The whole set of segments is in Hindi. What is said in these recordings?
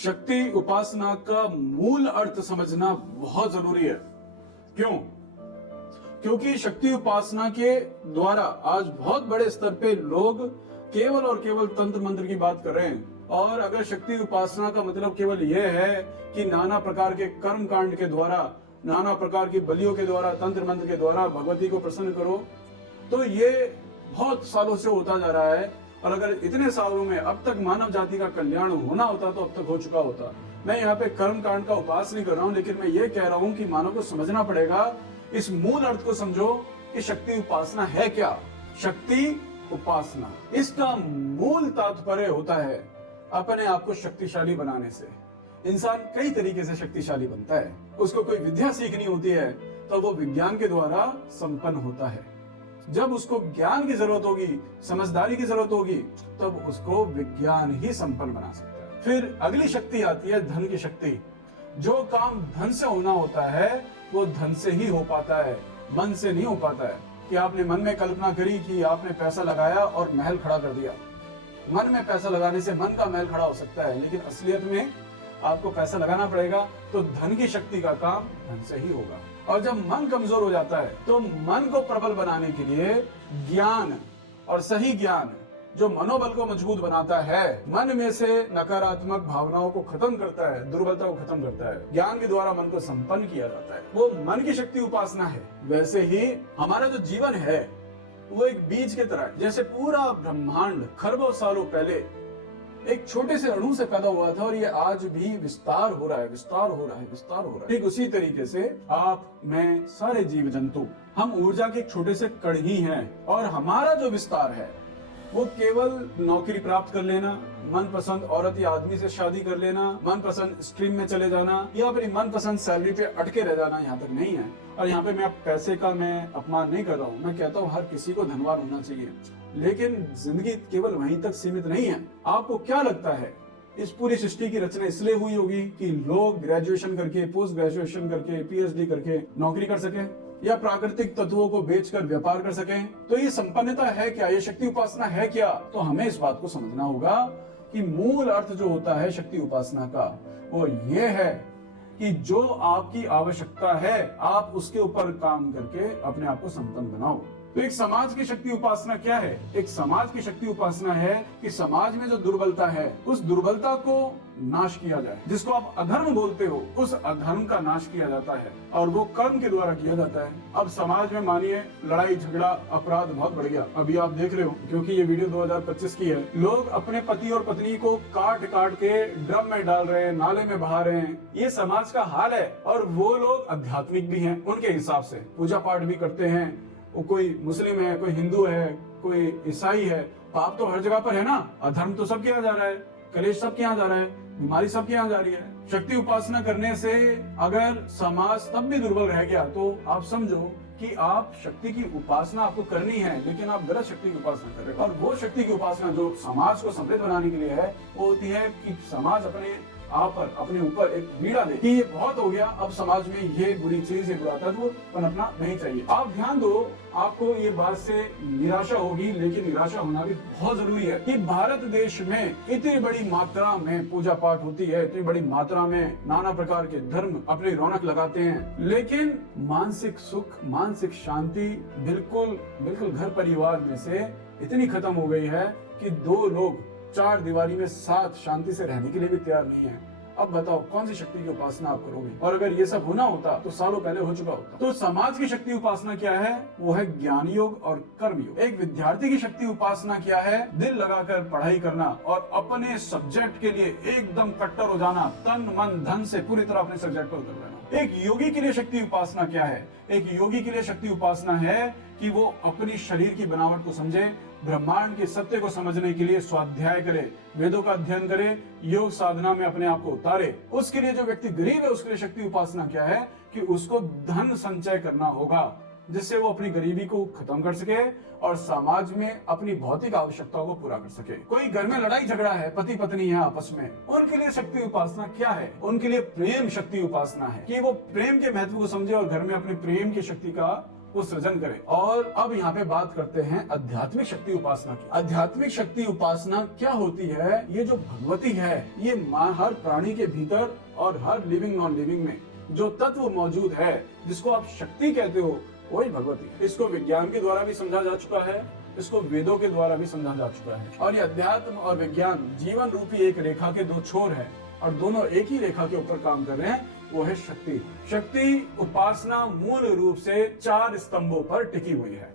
शक्ति उपासना का मूल अर्थ समझना बहुत जरूरी है। क्यों? क्योंकि शक्ति उपासना के द्वारा आज बहुत बड़े स्तर पे लोग केवल और केवल तंत्र मंत्र की बात कर रहे हैं। और अगर शक्ति उपासना का मतलब केवल यह है कि नाना प्रकार के कर्म कांड के द्वारा, नाना प्रकार की बलियों के द्वारा, तंत्र मंत्र के द्वारा भगवती को प्रसन्न करो, तो ये बहुत सालों से होता जा रहा है। और अगर इतने सालों में अब तक मानव जाति का कल्याण होना होता तो अब तक हो चुका होता। मैं यहाँ पे कर्म कांड का उपास नहीं कर रहा हूँ, लेकिन मैं ये कह रहा हूँ कि मानव को समझना पड़ेगा, इस मूल अर्थ को समझो कि शक्ति उपासना है क्या। शक्ति उपासना, इसका मूल तात्पर्य होता है अपने आप को शक्तिशाली बनाने से। इंसान कई तरीके से शक्तिशाली बनता है। उसको कोई विद्या सीखनी होती है तो वो विज्ञान के द्वारा संपन्न होता है। जब उसको ज्ञान की जरूरत होगी, समझदारी की जरूरत होगी, तब उसको विज्ञान ही संपन्न बना सकता है। फिर अगली शक्ति आती है धन की शक्ति। जो काम धन से होना होता है वो धन से ही हो पाता है, मन से नहीं हो पाता है। कि आपने मन में कल्पना करी कि आपने पैसा लगाया और महल खड़ा कर दिया। मन में पैसा लगाने से मन का महल खड़ा हो सकता है, लेकिन असलियत में आपको पैसा लगाना पड़ेगा। तो धन की शक्ति का काम धन से ही होगा। और जब मन कमजोर हो जाता है तो मन को प्रबल बनाने के लिए ज्ञान, और सही ज्ञान जो मनोबल को मजबूत बनाता है, मन में से नकारात्मक भावनाओं को खत्म करता है, दुर्बलता को खत्म करता है, ज्ञान के द्वारा मन को संपन्न किया जाता है, वो मन की शक्ति उपासना है। वैसे ही हमारा जो जीवन है वो एक बीज के तरह है। जैसे पूरा ब्रह्मांड खरबों सालों पहले एक छोटे से अणु से पैदा हुआ था और ये आज भी विस्तार हो रहा है, विस्तार हो रहा है, विस्तार हो रहा है। ठीक उसी तरीके से आप, मैं, सारे जीव जंतु, हम ऊर्जा के एक छोटे से कण ही हैं। और हमारा जो विस्तार है वो केवल नौकरी प्राप्त कर लेना, मनपसंद औरत या आदमी से शादी कर लेना, मनपसंद स्ट्रीम में चले जाना या अपनी मनपसंद सैलरी पे अटके रह जाना यहाँ तक नहीं है। और यहाँ पे मैं पैसे का मैं अपमान नहीं कर रहा हूँ। मैं कहता हूँ हर किसी को धनवान होना चाहिए, लेकिन जिंदगी केवल वहीं तक सीमित नहीं है। आपको क्या लगता है इस पूरी सृष्टि की रचना इसलिए हुई होगी कि लोग ग्रेजुएशन करके, पोस्ट ग्रेजुएशन करके, पीएचडी करके नौकरी कर सके या प्राकृतिक तत्वों को बेचकर व्यापार कर सकें? तो ये संपन्नता है क्या? ये शक्ति उपासना है क्या? तो हमें इस बात को समझना होगा कि मूल अर्थ जो होता है शक्ति उपासना का वो ये है कि जो आपकी आवश्यकता है आप उसके ऊपर काम करके अपने आप को संपन्न बनाओ। तो एक समाज की शक्ति उपासना क्या है? एक समाज की शक्ति उपासना है कि समाज में जो दुर्बलता है उस दुर्बलता को नाश किया जाए। जिसको आप अधर्म बोलते हो उस अधर्म का नाश किया जाता है और वो कर्म के द्वारा किया जाता है। अब समाज में मानिए लड़ाई झगड़ा अपराध बहुत बढ़ गया। अभी आप देख रहे हो, क्योंकि ये वीडियो 2025 की है, लोग अपने पति और पत्नी को काट काट के ड्रम में डाल रहे हैं, नाले में बहा रहे हैं। ये समाज का हाल है। और वो लोग आध्यात्मिक भी हैं, उनके हिसाब से पूजा पाठ भी करते हैं। वो कोई मुस्लिम है, कोई हिंदू है, कोई ईसाई है। पाप तो हर जगह पर है ना। अधर्म तो सबके यहाँ जा रहा है, कलेश सबके यहाँ जा रहा है, बीमारी सबके यहाँ जा रही है। शक्ति उपासना करने से अगर समाज तब भी दुर्बल रह गया तो आप समझो कि आप शक्ति की उपासना आपको करनी है, लेकिन आप गलत शक्ति की उपासना कर रहे हो। और वो शक्ति की उपासना जो समाज को समृद्ध बनाने के लिए है वो होती है कि समाज अपने आप पर, अपने ऊपर एक बीड़ा दे कि ये बहुत हो गया, अब समाज में ये बुरी चीज, ये बुरा तत्व पनपना नहीं चाहिए। आप ध्यान दो, आपको ये बात से निराशा होगी, लेकिन निराशा होना भी बहुत जरूरी है कि भारत देश में इतनी बड़ी मात्रा में पूजा पाठ होती है, इतनी बड़ी मात्रा में नाना प्रकार के धर्म अपनी रौनक लगाते हैं, लेकिन मानसिक सुख, मानसिक शांति बिल्कुल बिल्कुल घर परिवार में से इतनी खत्म हो गई है कि दो लोग चार दीवारी में साथ शांति से रहने के लिए भी तैयार नहीं है। अब बताओ कौन सी शक्ति की उपासना आप करोगे? और अगर ये सब होना होता तो सालों पहले हो चुका होता। तो समाज की शक्ति उपासना क्या है? वो है ज्ञान योग और कर्म योग। एक विद्यार्थी की शक्ति उपासना क्या है? दिल लगाकर पढ़ाई करना और अपने सब्जेक्ट के लिए एकदम कट्टर हो जाना, तन मन धन से पूरी तरह अपने सब्जेक्ट पर उतर जाना। एक योगी के लिए शक्ति उपासना क्या है? एक योगी के लिए शक्ति उपासना है कि वो अपनी शरीर की बनावट को समझे, ब्रह्मांड के सत्य को समझने के लिए स्वाध्याय करे, वेदों का अध्ययन करे, योग साधना में अपने आप को उतारे। उसके लिए जो व्यक्ति गरीब है उसके लिए शक्ति उपासना क्या है कि उसको धन संचय करना होगा, जिससे वो अपनी गरीबी को खत्म कर सके और समाज में अपनी भौतिक आवश्यकताओं को पूरा कर सके। कोई घर में लड़ाई झगड़ा है, पति पत्नी है आपस में, उनके लिए शक्ति उपासना क्या है? उनके लिए प्रेम शक्ति उपासना है कि वो प्रेम के महत्व को समझे और घर में अपने प्रेम की शक्ति का वो सृजन करे। और अब यहाँ पे बात करते हैं आध्यात्मिक शक्ति उपासना की। आध्यात्मिक शक्ति उपासना क्या होती है? ये जो भगवती है, ये हर प्राणी के भीतर और हर लिविंग नॉन लिविंग में जो तत्व मौजूद है, जिसको आप शक्ति कहते हो, वही भगवती है। इसको विज्ञान के द्वारा भी समझा जा चुका है, इसको वेदों के द्वारा भी समझा जा चुका है। और ये अध्यात्म और विज्ञान जीवन रूपी एक रेखा के दो छोर हैं और दोनों एक ही रेखा के ऊपर काम कर रहे हैं, वो है शक्ति। शक्ति उपासना मूल रूप से 4 स्तंभों पर टिकी हुई है।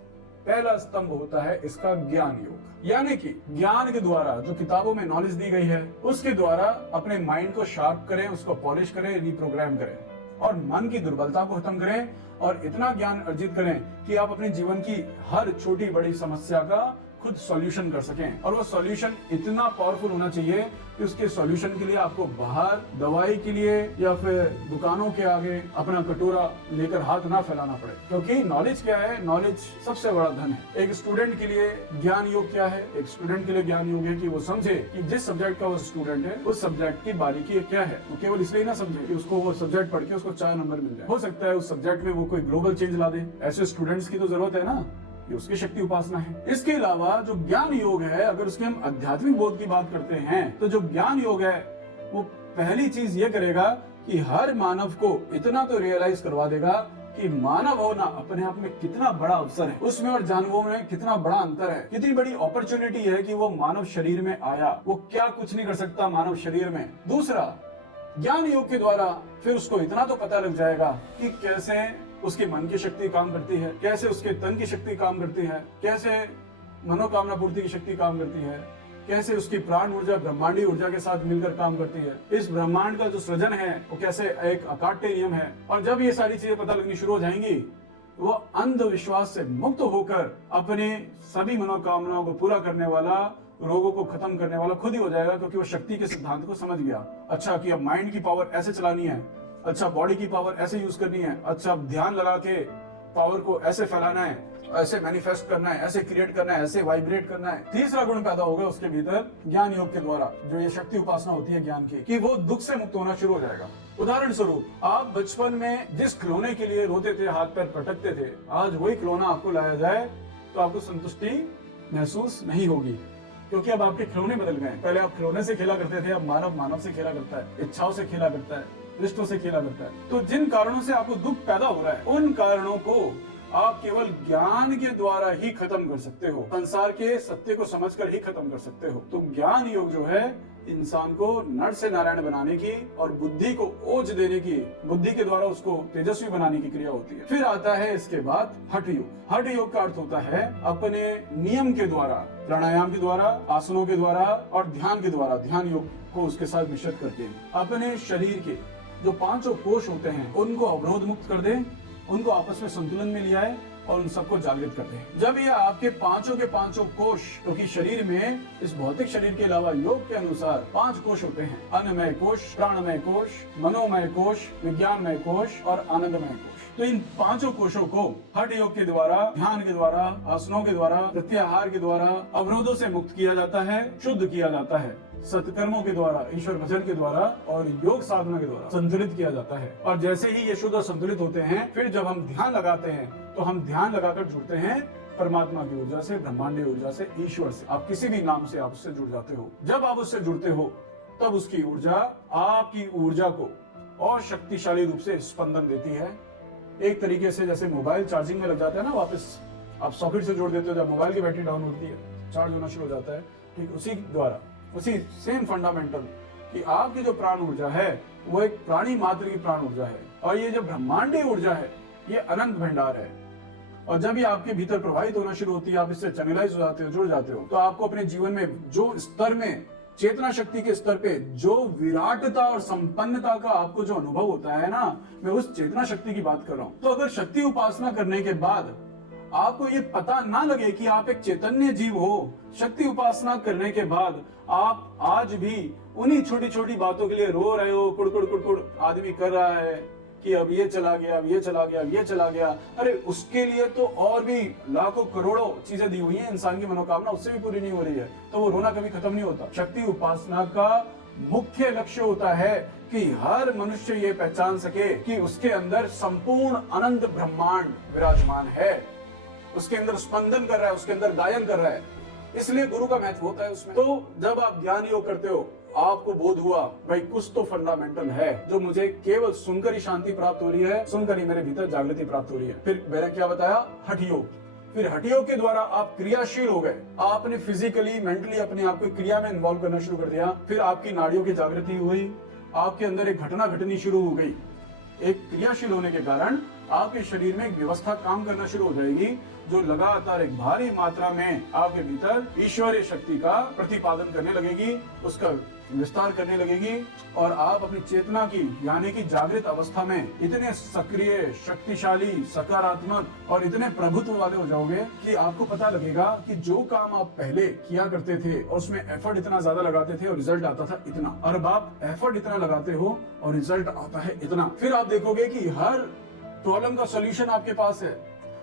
पहला स्तंभ होता है इसका ज्ञान योग, यानी कि ज्ञान के द्वारा जो किताबों में नॉलेज दी गई है, उसके द्वारा अपने माइंड को शार्प करें, उसको पॉलिश करें, रिप्रोग्राम करें और मन की दुर्बलता को खत्म करें और इतना ज्ञान अर्जित करें कि आप अपने जीवन की हर छोटी बड़ी समस्या का खुद सॉल्यूशन कर सकें। और वो सॉल्यूशन इतना पावरफुल होना चाहिए कि उसके सॉल्यूशन के लिए आपको बाहर दवाई के लिए या फिर दुकानों के आगे अपना कटोरा लेकर हाथ ना फैलाना पड़े। क्योंकि नॉलेज क्या है? नॉलेज सबसे बड़ा धन है। एक स्टूडेंट के लिए ज्ञान योग क्या है? एक स्टूडेंट के लिए ज्ञान योग है कि वो समझे कि जिस सब्जेक्ट का वो स्टूडेंट है, उस सब्जेक्ट की बारीकी क्या है। वो केवल इसलिए ना समझे कि उसको वो सब्जेक्ट पढ़ के उसको 4 नंबर मिल जाए। हो सकता है उस सब्जेक्ट में वो कोई ग्लोबल चेंज ला दे। ऐसे स्टूडेंट्स की तो जरूरत है ना, ये उसकी शक्ति उपासना है। इसके अलावा जो ज्ञान योग है, अगर उसके हम आध्यात्मिक बोध की बात करते हैं, तो जो ज्ञान योग है वो पहली चीज ये करेगा कि हर मानव को इतना तो रियलाइज करवा देगा कि मानव होना अपने आप में कितना बड़ा अवसर है, उसमें और जानवरों में कितना बड़ा अंतर है, कितनी बड़ी अपॉर्चुनिटी है कि वो मानव शरीर में आया। वो क्या कुछ नहीं कर सकता मानव शरीर में। दूसरा, ज्ञान योग के द्वारा फिर उसको इतना तो पता लग जाएगा कि कैसे उसके मन की शक्ति काम करती है, कैसे उसके तन की शक्ति काम करती है, कैसे मनोकामना पूर्ति की शक्ति काम करती है, कैसे उसकी प्राण ऊर्जा ब्रह्मांडी ऊर्जा के साथ मिलकर काम करती है, इस ब्रह्मांड का जो सृजन है वो कैसे एक अकाट्य नियम है। और जब ये सारी चीजें पता लगनी शुरू हो जाएंगी, वो अंधविश्वास से मुक्त होकर अपने सभी मनोकामनाओं को पूरा करने वाला, रोगों को खत्म करने वाला खुद ही हो जाएगा, क्योंकि वो शक्ति के सिद्धांत को समझ गया। अच्छा, कि अब माइंड की पावर ऐसे चलानी है, अच्छा बॉडी की पावर ऐसे यूज करनी है, अच्छा ध्यान लगा के पावर को ऐसे फैलाना है, ऐसे मैनिफेस्ट करना है, ऐसे क्रिएट करना है, ऐसे वाइब्रेट करना है। तीसरा गुण पैदा होगा उसके भीतर ज्ञान योग के द्वारा, जो ये शक्ति उपासना होती है ज्ञान की, कि वो दुख से मुक्त होना शुरू हो जाएगा। उदाहरण स्वरूप, आप बचपन में जिस खिलौने के लिए रोते थे, हाथ पैर पटकते थे, आज वही खिलौना आपको लाया जाए तो आपको संतुष्टि महसूस नहीं होगी, क्योंकि अब आपके खिलौने बदल गए। पहले आप खिलौने से खेला करते थे, अब मानव मानव से खेला करता है, इच्छाओं से खेला करता है, रिश्तों से खेला करता है। तो जिन कारणों से आपको दुख पैदा हो रहा है, उन कारणों को आप केवल ज्ञान के द्वारा ही खत्म कर सकते हो, संसार के सत्य को समझकर ही खत्म कर सकते हो। तो ज्ञान योग जो है इंसान को नर से नारायण बनाने की और बुद्धि को ओज देने की, बुद्धि के द्वारा उसको तेजस्वी बनाने की क्रिया होती है। फिर आता है इसके बाद हठ योग। हठ योग का अर्थ होता है अपने नियम के द्वारा, प्राणायाम के द्वारा, आसनों के द्वारा और ध्यान के द्वारा, ध्यान योग को उसके साथ मिश्रित करके अपने शरीर के जो 5 कोष होते हैं उनको अवरोध मुक्त कर दे, उनको आपस में संतुलन में ले आए और उन सबको जागृत करते हैं। जब ये आपके 5 के 5 कोष, क्योंकि शरीर में इस भौतिक शरीर के अलावा योग के अनुसार 5 कोष होते हैं, अन्नमय कोष, प्राणमय कोष, मनोमय कोष, विज्ञानमय कोष और आनंदमय कोष। तो इन 5 कोषों को हठ योग के द्वारा, ध्यान के द्वारा, आसनों के द्वारा, प्रत्याहार के द्वारा अवरोधों से मुक्त किया जाता है, शुद्ध किया जाता है, सत्कर्मों के द्वारा, ईश्वर भजन के द्वारा और योग साधना के द्वारा संतुलित किया जाता है। और जैसे ही ये शुद्ध और संतुलित होते हैं, फिर जब हम ध्यान लगाते हैं तो हम ध्यान लगाकर जुड़ते हैं परमात्मा की ऊर्जा से, ब्रह्मांडी ऊर्जा से, ईश्वर से। आप किसी भी नाम से आप उससे जुड़ जाते हो। जब आप उससे जुड़ते हो तब उसकी ऊर्जा आपकी ऊर्जा को और शक्तिशाली रूप से स्पंदन देती है। एक तरीके से जैसे मोबाइल चार्जिंग में लग जाता है ना, वापस आप सॉकेट से जोड़ देते हो, जब मोबाइल की बैटरी डाउन होती है, चार्ज होना शुरू हो जाता है। ठीक उसी द्वारा, उसी सेम फंडामेंटल कि आपकी जो प्राण ऊर्जा है वो एक प्राणी मात्र की प्राण ऊर्जा है, और ये जो ब्रह्मांडी ऊर्जा है ये अनंत भंडार है। और जब ये आपके भीतर प्रवाहित होना शुरू होती है, आप इससे चैनलाइज हो जाते हो, जुड़ जाते हो, तो आपको अपने जीवन में जो स्तर में, चेतना शक्ति के स्तर पे जो विराटता और संपन्नता का आपको जो अनुभव होता है ना, मैं उस चेतना शक्ति की बात कर रहा हूँ। तो अगर शक्ति उपासना करने के बाद आपको ये पता ना लगे कि आप एक चैतन्य जीव हो, शक्ति उपासना करने के बाद आप आज भी उन्हीं छोटी छोटी बातों के लिए रो रहे हो, कुड़कुड़ कुड़कुड़ आदमी कर रहा है कि अब ये चला गया, अब ये चला गया, अब ये चला गया। अरे उसके लिए तो और भी लाखों करोड़ों चीजें दी हुई हैं, इंसान की मनोकामना उससे भी पूरी नहीं हो रही है, तो वो रोना कभी खत्म नहीं होता। शक्ति उपासना का मुख्य लक्ष्य होता है कि हर मनुष्य ये पहचान सके कि उसके अंदर संपूर्ण अनंत ब्रह्मांड विराजमान है, उसके अंदर स्पंदन कर रहा है, उसके अंदर गायन कर रहा है। इसलिए गुरु का महत्व होता है उसमें। तो जब आप ज्ञान योग करते हो, आपको बोध हुआ भाई कुछ तो फंडामेंटल है जो मुझे केवल सुनकर ही शांति प्राप्त हो रही है, सुनकर ही मेरे भीतर जागृति प्राप्त हो रही है। फिर मैंने क्या बताया, हठ योग। फिर हठ योग के द्वारा आप क्रियाशील हो गए, आपने फिजिकली मेंटली अपने आप को क्रिया में इन्वॉल्व करना शुरू कर दिया। फिर आपकी नाड़ियों की जागृति हुई, आपके अंदर एक घटना घटनी शुरू हो गई। एक क्रियाशील होने के कारण आपके शरीर में एक व्यवस्था काम करना शुरू हो जाएगी, जो लगातार एक भारी मात्रा में आपके भीतर ईश्वरीय शक्ति का प्रतिपादन करने लगेगी, उसका विस्तार करने लगेगी, और आप अपनी चेतना की यानी कि जागृत अवस्था में इतने सक्रिय, शक्तिशाली, सकारात्मक और इतने प्रभुत्व वाले हो जाओगे कि आपको पता लगेगा कि जो काम आप पहले किया करते थे और उसमें एफर्ट इतना ज्यादा लगाते थे और रिजल्ट आता था इतना, और अब आप एफर्ट इतना लगाते हो और रिजल्ट आता है इतना। फिर आप देखोगे कि हर प्रॉब्लम का सॉल्यूशन आपके पास है।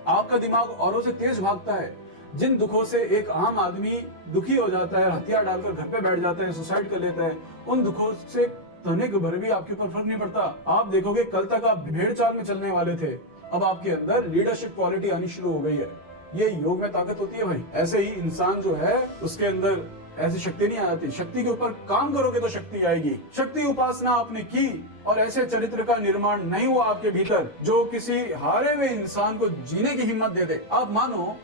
आपका दिमाग औरों से तेज भागता है। जिन दुखों से एक आम आदमी दुखी हो जाता है, हथियार डालकर घर पे बैठ जाता है, सुसाइड कर लेता है, उन दुखों से तने भर भी आपके ऊपर फर्क नहीं पड़ता। आप देखोगे कल तक आप भेड़ चाल में चलने वाले थे, अब आपके अंदर लीडरशिप क्वालिटी आनी शुरू हो गई है। ये योग में ताकत होती है भाई। ऐसे ही इंसान जो है उसके अंदर ऐसी शक्ति नहीं आती। शक्ति के ऊपर काम करोगे तो शक्ति आएगी। शक्ति उपासना आपने की और ऐसे चरित्र का निर्माण नहीं हुआ आपके भीतर जो किसी हारे हुए इंसान को जीने की हिम्मत दे दे। आप मानो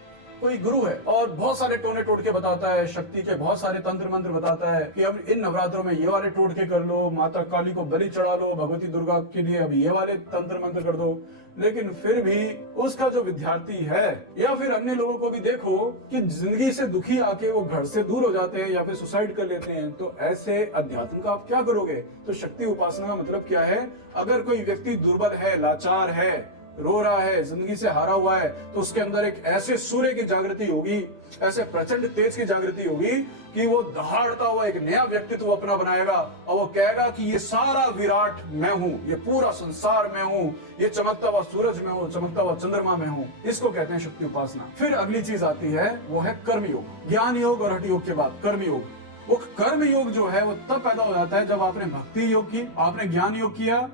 कोई गुरु है और बहुत सारे टोने टोटके बताता है, शक्ति के बहुत सारे तंत्र मंत्र बताता है कि अब इन नवरात्रों में ये वाले टोटके कर लो, माता काली को बलि चढ़ा लो, भगवती दुर्गा के लिए अब ये वाले तंत्र मंत्र कर दो। लेकिन फिर भी उसका जो विद्यार्थी है या फिर अन्य लोगों को भी देखो कि जिंदगी से दुखी आके वो घर से दूर हो जाते हैं या फिर सुसाइड कर लेते हैं। तो ऐसे अध्यात्म का आप क्या करोगे? तो शक्ति उपासना का मतलब क्या है? अगर कोई व्यक्ति दुर्बल है, लाचार है, रो रहा है, जिंदगी से हारा हुआ है, तो उसके अंदर एक ऐसे सूर्य की जागृति होगी, ऐसे प्रचंड तेज की जागृति होगी कि वो दहाड़ता हुआ एक नया व्यक्तित्व अपना बनाएगा और वो कहेगा कि ये सारा विराट मैं हूँ, ये पूरा संसार मैं हूँ, ये चमकता हुआ सूरज मैं हूँ, चमकता हुआ चंद्रमा मैं हूँ। इसको कहते हैं शक्ति उपासना। फिर अगली चीज आती है, वो है कर्म योग। ज्ञान योग और हठ योग के बाद कर्म योग। वो कर्म योग जो है वो तब पैदा हो जाता है जब आपने भक्ति योग की, आपने ज्ञान योग किया,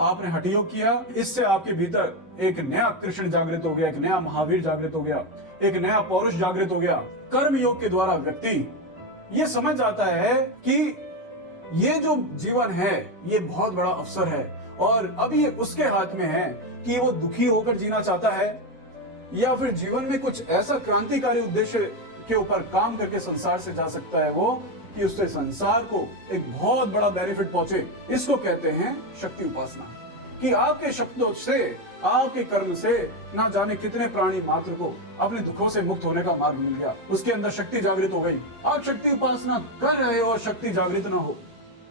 आपने हठ योग किया। इससे आपके भीतर एक नया कृष्ण जागृत हो गया, एक नया महावीर जागृत हो गया, एक नया पौरुष जागृत हो गया। कर्म योग के द्वारा व्यक्ति ये समझ जाता है कि ये जो जीवन है ये बहुत बड़ा अवसर है और अब ये उसके हाथ में है कि वो दुखी होकर जीना चाहता है या फिर जीवन में कुछ ऐसा क्रांतिकारी उद्देश्य के ऊपर काम करके संसार से जा सकता है वो कि उससे संसार को एक बहुत बड़ा बेनिफिट पहुंचे। इसको कहते हैं शक्ति उपासना। कि आपके शब्दों से, आपके कर्म से ना जाने कितने प्राणी मात्र को अपने दुखों से मुक्त होने का मार्ग मिल गया, उसके अंदर शक्ति जागृत हो गई। आप शक्ति उपासना कर रहे हो और शक्ति जागृत ना हो,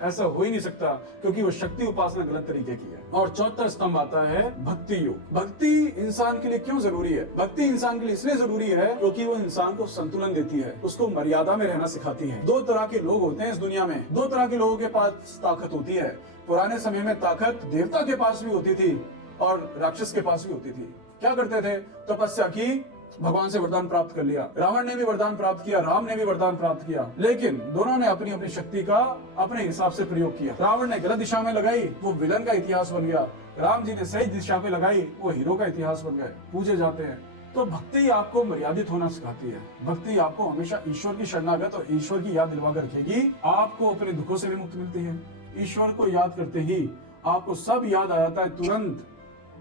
ऐसा हो ही नहीं सकता, क्योंकि वो शक्ति उपासना गलत तरीके की है। और चौथा स्तंभ आता है भक्ति योग। भक्ति इंसान के लिए क्यों जरूरी है? भक्ति इंसान के लिए इसलिए जरूरी है क्योंकि वो इंसान को संतुलन देती है, उसको मर्यादा में रहना सिखाती है। दो तरह के लोग होते हैं इस दुनिया में, दो तरह के लोगों के पास ताकत होती है। पुराने समय में ताकत देवता के पास भी होती थी और राक्षस के पास भी होती थी। क्या करते थे? तपस्या की, भगवान से वरदान प्राप्त कर लिया। रावण ने भी वरदान प्राप्त किया, राम ने भी वरदान प्राप्त किया, लेकिन दोनों ने अपनी अपनी शक्ति का अपने हिसाब से प्रयोग किया। रावण ने गलत दिशा में लगाई, वो विलन का इतिहास बन गया। राम जी ने सही दिशा पे लगाई, वो हीरो का इतिहास बन गए, पूजे जाते हैं। तो भक्ति आपको मर्यादित होना सिखाती है। भक्ति आपको हमेशा ईश्वर की शरणागत और ईश्वर की याद दिलवा कर रखेगी। आपको अपने दुखों से भी मुक्ति मिलती है। ईश्वर को याद करते ही आपको सब याद आ जाता है तुरंत।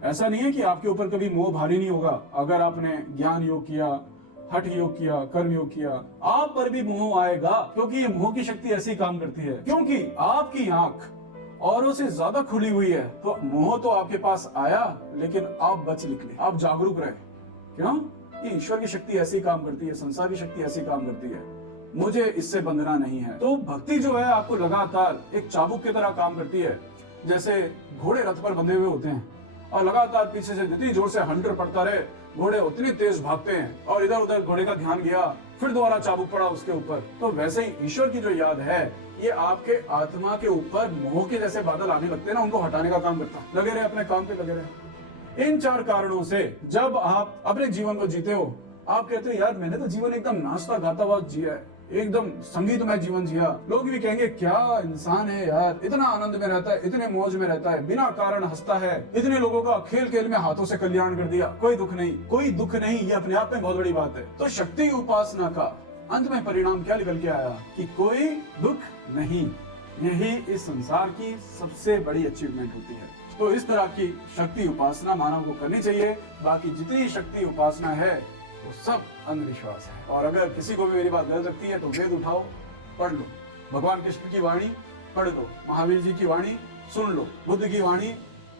ऐसा नहीं है कि आपके ऊपर कभी मोह भारी नहीं होगा। अगर आपने ज्ञान योग किया, हठ योग किया, कर्म योग किया, आप पर भी मोह आएगा, क्योंकि ये मोह की शक्ति ऐसी काम करती है। क्योंकि आपकी आंख औरों से ज्यादा खुली हुई है, तो मोह तो आपके पास आया, लेकिन आप बच निकले, आप जागरूक रहे। क्यों? ये ईश्वर की शक्ति ऐसी काम करती है, संसार की शक्ति ऐसी काम करती है, मुझे इससे बंधना नहीं है। तो भक्ति जो है आपको लगातार एक चाबुक की तरह काम करती है। जैसे घोड़े रथ पर बंधे हुए होते हैं और लगातार पीछे से जितनी जोर से हंटर पड़ता रहे, घोड़े उतनी तेज भागते हैं और इधर उधर घोड़े का ध्यान गया, फिर दोबारा चाबुक पड़ा उसके ऊपर। तो वैसे ही ईश्वर की जो याद है, ये आपके आत्मा के ऊपर मोह के जैसे बादल आने लगते हैं ना, उनको हटाने का काम करता है। लगे रहे अपने काम पे, लगे रहे। इन चार कारणों से जब आप अपने जीवन को जीते हो, आप कहते हो यार मैंने तो जीवन एकदम नाचता गाता हुआ जिया है, एकदम संगीतमय जीवन जिया। लोग भी कहेंगे क्या इंसान है यार, इतना आनंद में रहता है, इतने मौज में रहता है, बिना कारण हंसता है, इतने लोगों का खेल खेल में हाथों से कल्याण कर दिया, कोई दुख नहीं, कोई दुख नहीं। ये अपने आप में बहुत बड़ी बात है। तो शक्ति उपासना का अंत में परिणाम क्या निकल के आया कि कोई दुख नहीं। यही इस संसार की सबसे बड़ी अचीवमेंट होती है। तो इस तरह की शक्ति उपासना मानव को करनी चाहिए। बाकी जितनी शक्ति उपासना है वो सब अंधविश्वास है। और अगर किसी को भी मेरी बात गलत लगती है तो वेद उठाओ, पढ़ लो, भगवान कृष्ण की वाणी पढ़ लो, महावीर जी की वाणी सुन लो, बुद्ध की वाणी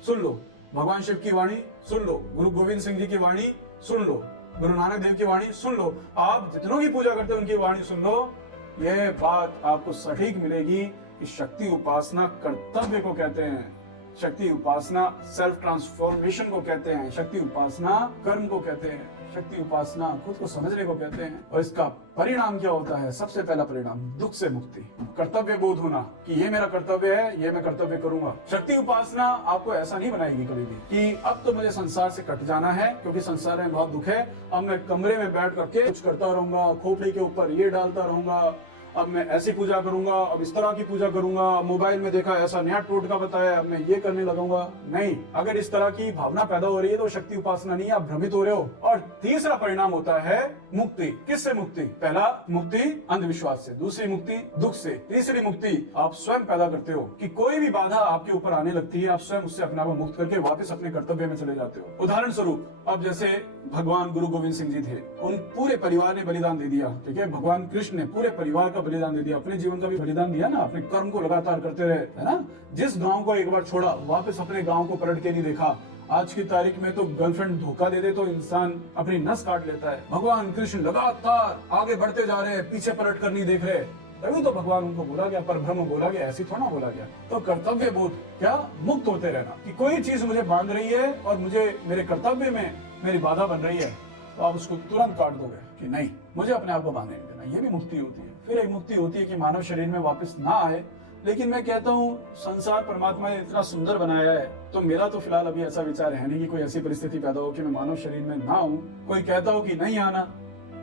सुन लो, भगवान शिव की वाणी सुन लो, गुरु गोविंद सिंह जी की वाणी सुन लो, गुरु नानक देव की वाणी सुन लो। आप जितनों की पूजा करते हैं उनकी वाणी सुन लो। यह बात आपको सटीक मिलेगी कि शक्ति उपासना कर्तव्य को कहते हैं, शक्ति उपासना सेल्फ ट्रांसफॉर्मेशन को कहते हैं, शक्ति उपासना कर्म को कहते हैं, शक्ति उपासना खुद को समझने को कहते हैं। और इसका परिणाम क्या होता है? सबसे पहला परिणाम दुख से मुक्ति, कर्तव्य बोध होना कि ये मेरा कर्तव्य है, ये मैं कर्तव्य करूंगा। शक्ति उपासना आपको ऐसा नहीं बनाएगी कभी भी कि अब तो मुझे संसार से कट जाना है क्योंकि संसार में बहुत दुख है, अब मैं कमरे में बैठ करके कुछ करता रहूंगा, खोपड़ी के ऊपर ये डालता रहूंगा, अब मैं ऐसी पूजा करूंगा, अब इस तरह की पूजा करूंगा, मोबाइल में देखा ऐसा नया टोटका बताया, अब मैं ये करने लगूंगा। नहीं, अगर इस तरह की भावना पैदा हो रही है तो शक्ति उपासना नहीं, आप भ्रमित हो रहे हो। और तीसरा परिणाम होता है मुक्ति। किससे मुक्ति? पहला मुक्ति अंधविश्वास से, दूसरी मुक्ति दुख से, तीसरी मुक्ति आप स्वयं पैदा करते हो कि कोई भी बाधा आपके ऊपर आने लगती है, आप स्वयं उससे अपने आप को मुक्त करके वापस अपने कर्तव्य में चले जाते हो। उदाहरण स्वरूप, अब जैसे भगवान गुरु गोविंद सिंह जी थे, उन पूरे परिवार ने बलिदान दे दिया, ठीक है, भगवान कृष्ण ने पूरे परिवार का बलिदान दे दिया, अपने जीवन का भी बलिदान दिया ना, अपने कर्म को लगातार करते रहे, है ना। जिस गांव को एक बार छोड़ा वापस अपने गांव को पलट के नहीं देखा। आज की तारीख में तो गर्लफ्रेंड धोखा दे दे तो इंसान अपनी नस काट लेता है। भगवान कृष्ण लगातार आगे बढ़ते जा रहे हैं, पीछे पलट कर नहीं देख रहे, तभी तो भगवान उनको बोला गया, पर ब्रह्म बोला गया, ऐसी थोड़ा बोला गया। तो कर्तव्य बोध क्या? मुक्त होते रहना कि कोई चीज मुझे बांध रही है और मुझे मेरे कर्तव्य में मेरी बाधा बन रही है, तो आप उसको तुरंत काट दोगे कि नहीं, मुझे अपने आप को बांधने नहीं देना। ये भी मुक्ति होती है। फिर एक मुक्ति होती है कि मानव शरीर में वापस ना आए। लेकिन मैं कहता हूँ संसार परमात्मा ने इतना सुंदर बनाया है, तो मेरा तो फिलहाल अभी ऐसा विचार है नहीं कि कोई ऐसी परिस्थिति पैदा हो कि मैं मानव शरीर में ना हूँ। कोई कहता हो कि नहीं आना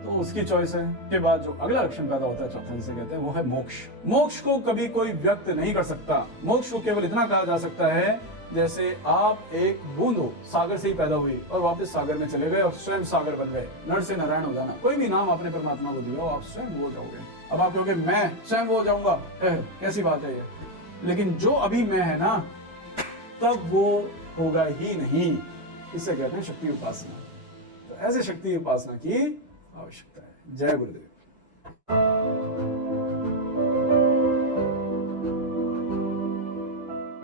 तो उसकी चॉइस है। के बाद जो अगला लक्षण पैदा होता है, चौथा जिसे कहते हैं, वो है मोक्ष। मोक्ष को कभी कोई व्यक्त नहीं कर सकता। मोक्ष को केवल इतना कहा जा सकता है जैसे आप एक बूंद हो, सागर से ही पैदा हुई और वापस सागर में चले गए और स्वयं सागर बन गए। नर से नारायण हो जाना। कोई भी नाम आपने परमात्मा को दिया हो, आप स्वयं वो हो जाओगे। अब आप कहोगे मैं स्वयं वो हो जाऊंगा, कैसी बात है ये? लेकिन जो अभी मैं है ना, तब वो होगा ही नहीं। इसे कहते हैं शक्ति उपासना। तो ऐसे शक्ति उपासना की आवश्यकता है। जय गुरुदेव।